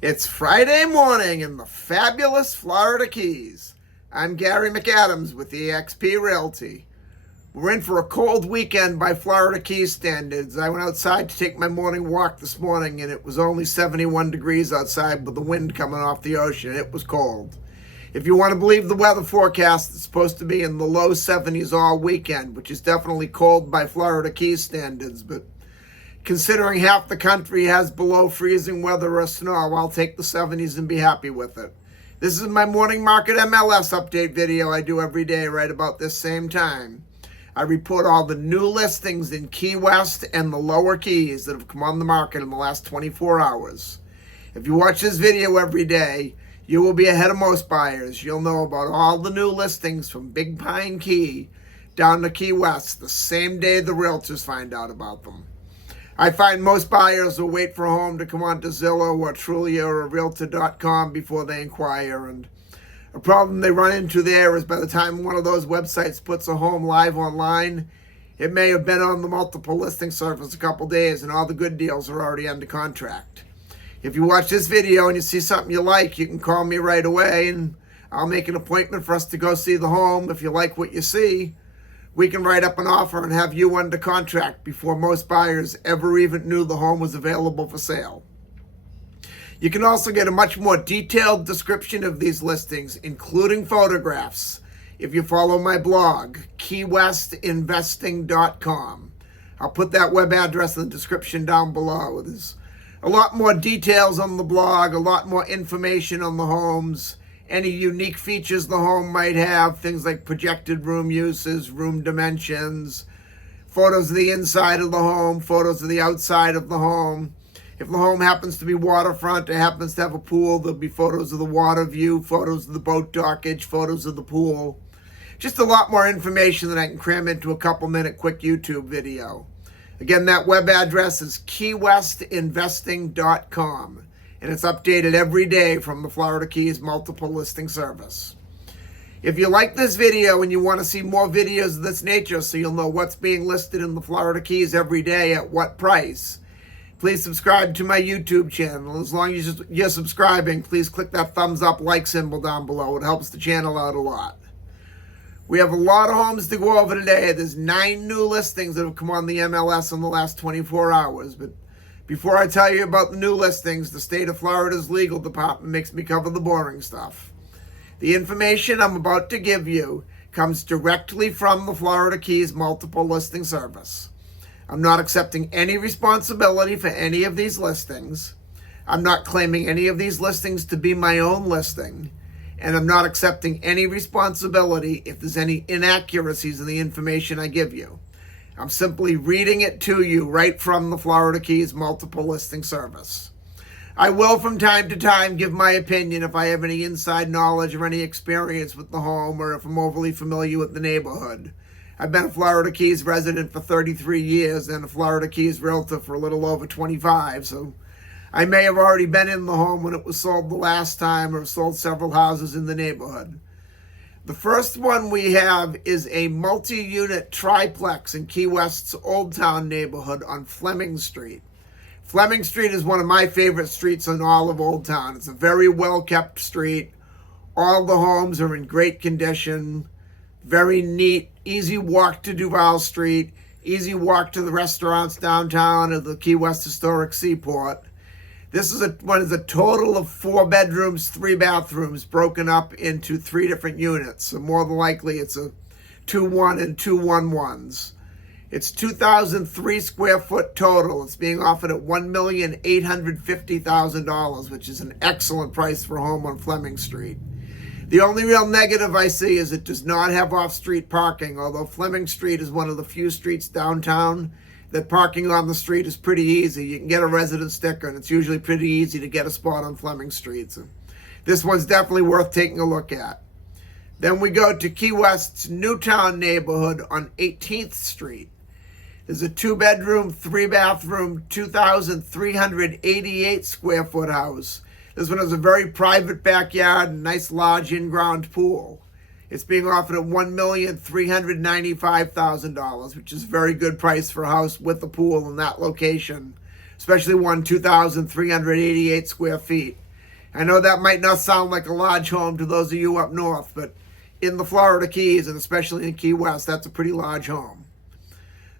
It's Friday morning in the fabulous Florida Keys. I'm Gary McAdams with eXp Realty. We're in for a cold weekend by Florida Keys standards. I went outside to take my morning walk this morning and it was only 71 degrees outside with the wind coming off the ocean. It was cold. If you want to believe the weather forecast, it's supposed to be in the low 70s all weekend, which is definitely cold by Florida Keys standards, but considering half the country has below freezing weather or snow, I'll take the 70s and be happy with it. This is my morning market MLS update video I do every day right about this same time. I report all the new listings in Key West and the lower Keys that have come on the market in the last 24 hours. If you watch this video every day, you will be ahead of most buyers. You'll know about all the new listings from Big Pine Key down to Key West the same day the realtors find out about them. I find most buyers will wait for a home to come onto Zillow or Trulia or Realtor.com before they inquire. And a problem they run into there is by the time one of those websites puts a home live online, it may have been on the multiple listing service a couple days and all the good deals are already under contract. If you watch this video and you see something you like, you can call me right away and I'll make an appointment for us to go see the home. If you like what you see, we can write up an offer and have you under contract before most buyers ever even knew the home was available for sale. You can also get a much more detailed description of these listings, including photographs, if you follow my blog, keywestinvesting.com. I'll put that web address in the description down below. There's a lot more details on the blog, a lot more information on the homes, any unique features the home might have, things like projected room uses, room dimensions, photos of the inside of the home, photos of the outside of the home. If the home happens to be waterfront, it happens to have a pool, there'll be photos of the water view, photos of the boat dockage, photos of the pool. Just a lot more information than I can cram into a couple-minute quick YouTube video. Again, that web address is keywestinvesting.com. And it's updated every day from the Florida Keys multiple listing service. If you like this video and you want to see more videos of this nature so you'll know what's being listed in the Florida Keys every day at what price, please subscribe to my YouTube channel. As long as you're subscribing, please click that thumbs up like symbol down below. It helps the channel out a lot. We have a lot of homes to go over today. There's 9 new listings that have come on the MLS in the last 24 hours, but before I tell you about the new listings, the state of Florida's legal department makes me cover the boring stuff. The information I'm about to give you comes directly from the Florida Keys multiple listing service. I'm not accepting any responsibility for any of these listings. I'm not claiming any of these listings to be my own listing. And I'm not accepting any responsibility if there's any inaccuracies in the information I give you. I'm simply reading it to you right from the Florida Keys multiple listing service. I will from time to time give my opinion if I have any inside knowledge or any experience with the home or if I'm overly familiar with the neighborhood. I've been a Florida Keys resident for 33 years and a Florida Keys realtor for a little over 25, so I may have already been in the home when it was sold the last time or sold several houses in the neighborhood. The first one we have is a multi-unit triplex in Key West's Old Town neighborhood on Fleming Street. Fleming Street is one of my favorite streets in all of Old Town. It's a very well-kept street. All the homes are in great condition, very neat, easy walk to Duval Street, easy walk to the restaurants downtown at the Key West Historic Seaport. This is a total of 4 bedrooms, 3 bathrooms broken up into 3 different units. So more than likely it's a 2-1 and 2-1-1s. It's 2,003 square foot total. It's being offered at $1,850,000, which is an excellent price for a home on Fleming Street. The only real negative I see is it does not have off-street parking, although Fleming Street is one of the few streets downtown that parking on the street is pretty easy. You can get a resident sticker, and it's usually pretty easy to get a spot on Fleming Street. So this one's definitely worth taking a look at. Then we go to Key West's Newtown neighborhood on 18th Street. There's a 2-bedroom, 3-bathroom, 2,388 square foot house. This one has a very private backyard and nice large in-ground pool. It's being offered at $1,395,000, which is a very good price for a house with a pool in that location, especially one 2,388 square feet. I know that might not sound like a large home to those of you up north, but in the Florida Keys, and especially in Key West, that's a pretty large home.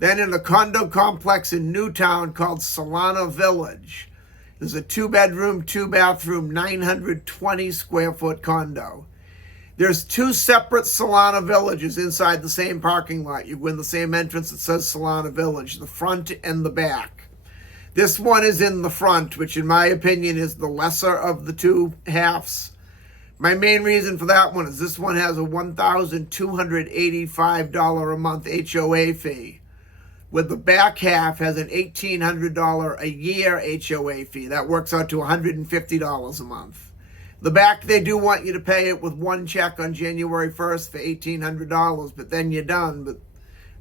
Then in a condo complex in Newtown called Solana Village, there's a 2-bedroom, 2-bathroom, 920 square foot condo. There's 2 separate Solana Villages inside the same parking lot. You go in the same entrance that says Solana Village, the front and the back. This one is in the front, which in my opinion is the lesser of the 2 halves. My main reason for that one is this one has a $1,285 a month HOA fee, with the back half has an $1,800 a year HOA fee. That works out to $150 a month. The back, they do want you to pay it with one check on January 1st for $1,800, but then you're done. But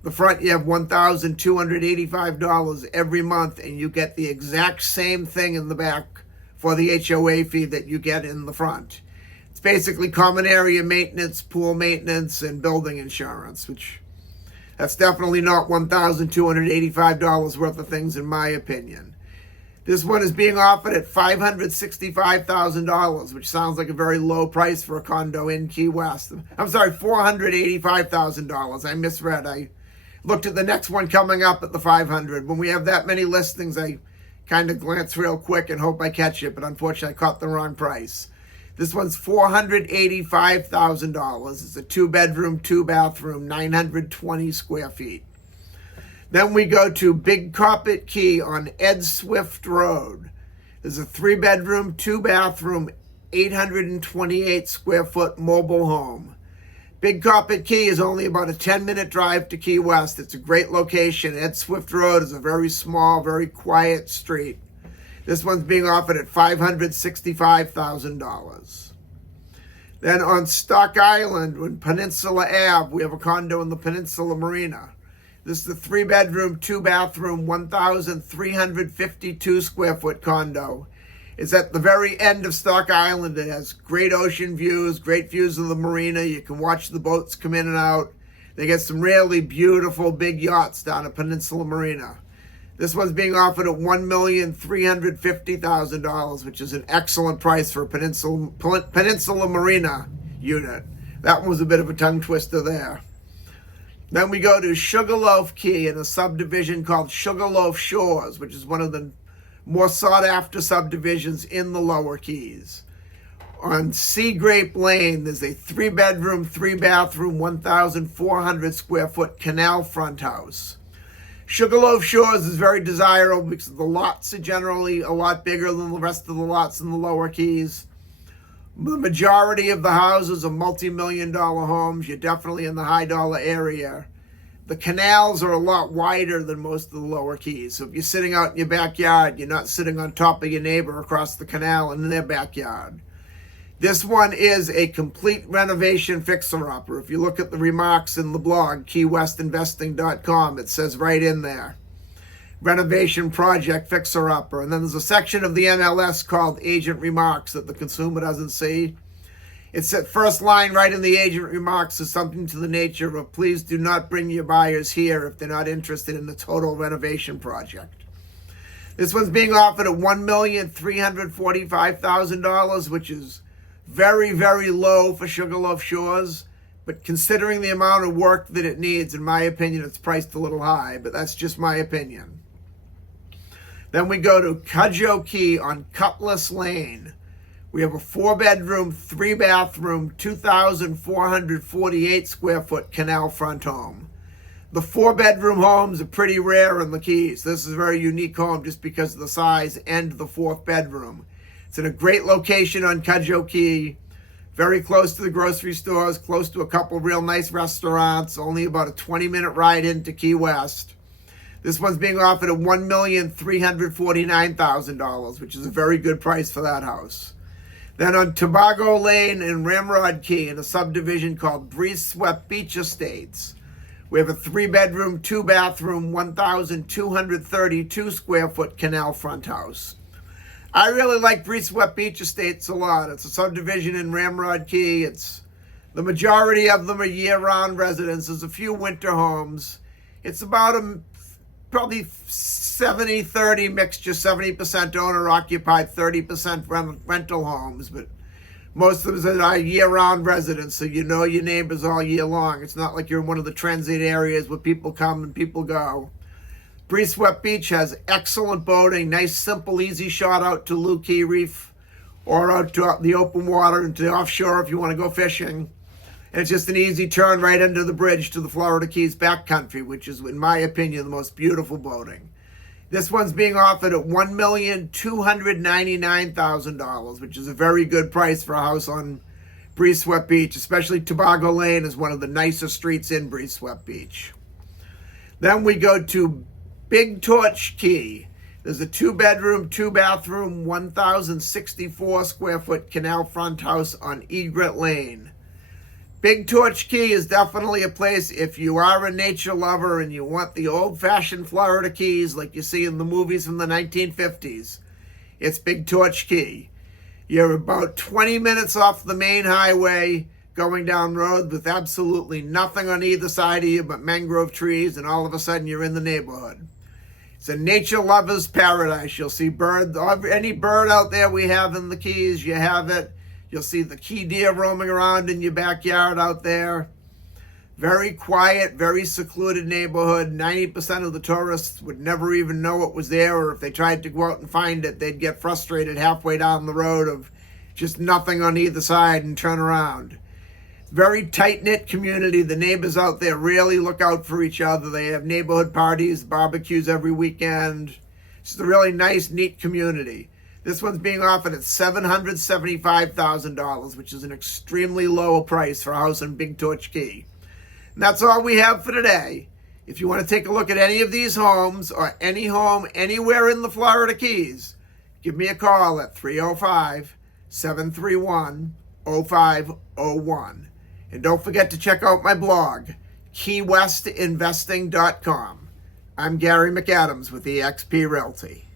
the front, you have $1,285 every month, and you get the exact same thing in the back for the HOA fee that you get in the front. It's basically common area maintenance, pool maintenance, and building insurance, which that's definitely not $1,285 worth of things in my opinion. This one is being offered at $565,000, which sounds like a very low price for a condo in Key West. I'm sorry, $485,000. I misread. I looked at the next one coming up at the $500,000. When we have that many listings, I kind of glance real quick and hope I catch it, but unfortunately I caught the wrong price. This one's $485,000. It's a 2-bedroom, 2-bathroom, 920 square feet. Then we go to Big Carpet Key on Ed Swift Road. There's a 3-bedroom, 2-bathroom, 828 square foot mobile home. Big Carpet Key is only about a 10-minute drive to Key West. It's a great location. Ed Swift Road is a very small, very quiet street. This one's being offered at $565,000. Then on Stock Island, on Peninsula Ave, we have a condo in the Peninsula Marina. This is a 3-bedroom, 2-bathroom, 1,352 square foot condo. It's at the very end of Stock Island. It has great ocean views, great views of the marina. You can watch the boats come in and out. They get some really beautiful big yachts down at Peninsula Marina. This one's being offered at $1,350,000, which is an excellent price for a Peninsula Marina unit. That one was a bit of a tongue twister there. Then we go to Sugarloaf Key in a subdivision called Sugarloaf Shores, which is one of the more sought after subdivisions in the Lower Keys. On Sea Grape Lane, there's a 3-bedroom, 3-bathroom, 1,400 square foot canal front house. Sugarloaf Shores is very desirable because the lots are generally a lot bigger than the rest of the lots in the Lower Keys. The majority of the houses are multi-million-dollar homes. You're definitely in the high-dollar area. The canals are a lot wider than most of the Lower Keys. So if you're sitting out in your backyard, you're not sitting on top of your neighbor across the canal in their backyard. This one is a complete renovation fixer-upper. If you look at the remarks in the blog, keywestinvesting.com, it says right in there, renovation project fixer-upper. And then there's a section of the MLS called agent remarks that the consumer doesn't see. It's that first line right in the agent remarks is something to the nature of, please do not bring your buyers here if they're not interested in the total renovation project. This one's being offered at $1,345,000, which is very, very low for Sugarloaf Shores, but considering the amount of work that it needs, in my opinion, it's priced a little high, but that's just my opinion. Then we go to Cudjoe Key on Cutlass Lane. We have a 4-bedroom, 3-bathroom, 2,448 square foot canal front home. The 4-bedroom homes are pretty rare in the Keys. This is a very unique home just because of the size and the 4th bedroom. It's in a great location on Cudjoe Key, very close to the grocery stores, close to a couple real nice restaurants, only about a 20-minute ride into Key West. This one's being offered at $1,349,000, which is a very good price for that house. Then on Tobago Lane in Ramrod Key in a subdivision called Breeze Swept Beach Estates, we have a 3-bedroom, 2-bathroom, 1,232 square foot canal front house. I really like Breeze Swept Beach Estates a lot. It's a subdivision in Ramrod Key. The majority of them are year-round residences, a few winter homes. It's about a probably 70-30 mixture, 70% owner-occupied, 30% rental homes, but most of them are year-round residents, so you know your neighbors all year long. It's not like you're in one of the transient areas where people come and people go. Beachfront Beach has excellent boating, nice, simple, easy shot out to Looe Key Reef or out to the open water and to offshore if you want to go fishing. And it's just an easy turn right under the bridge to the Florida Keys backcountry, which is, in my opinion, the most beautiful boating. This one's being offered at $1,299,000, which is a very good price for a house on Beachfront Beach, especially Tobago Lane is one of the nicer streets in Beachfront Beach. Then we go to Big Torch Key. There's a 2-bedroom, 2-bathroom, 1,064 square foot canal front house on Egret Lane. Big Torch Key is definitely a place if you are a nature lover and you want the old-fashioned Florida Keys like you see in the movies from the 1950s. It's Big Torch Key. You're about 20 minutes off the main highway going down road with absolutely nothing on either side of you but mangrove trees, and all of a sudden you're in the neighborhood. It's a nature lover's paradise. You'll see birds, any bird out there we have in the Keys, you have it. You'll see the key deer roaming around in your backyard out there. Very quiet, very secluded neighborhood. 90% of the tourists would never even know it was there, or if they tried to go out and find it, they'd get frustrated halfway down the road of just nothing on either side and turn around. Very tight-knit community. The neighbors out there really look out for each other. They have neighborhood parties, barbecues every weekend. It's a really nice, neat community. This one's being offered at $775,000, which is an extremely low price for a house in Big Torch Key. And that's all we have for today. If you want to take a look at any of these homes or any home anywhere in the Florida Keys, give me a call at 305-731-0501. And don't forget to check out my blog, keywestinvesting.com. I'm Gary McAdams with eXp Realty.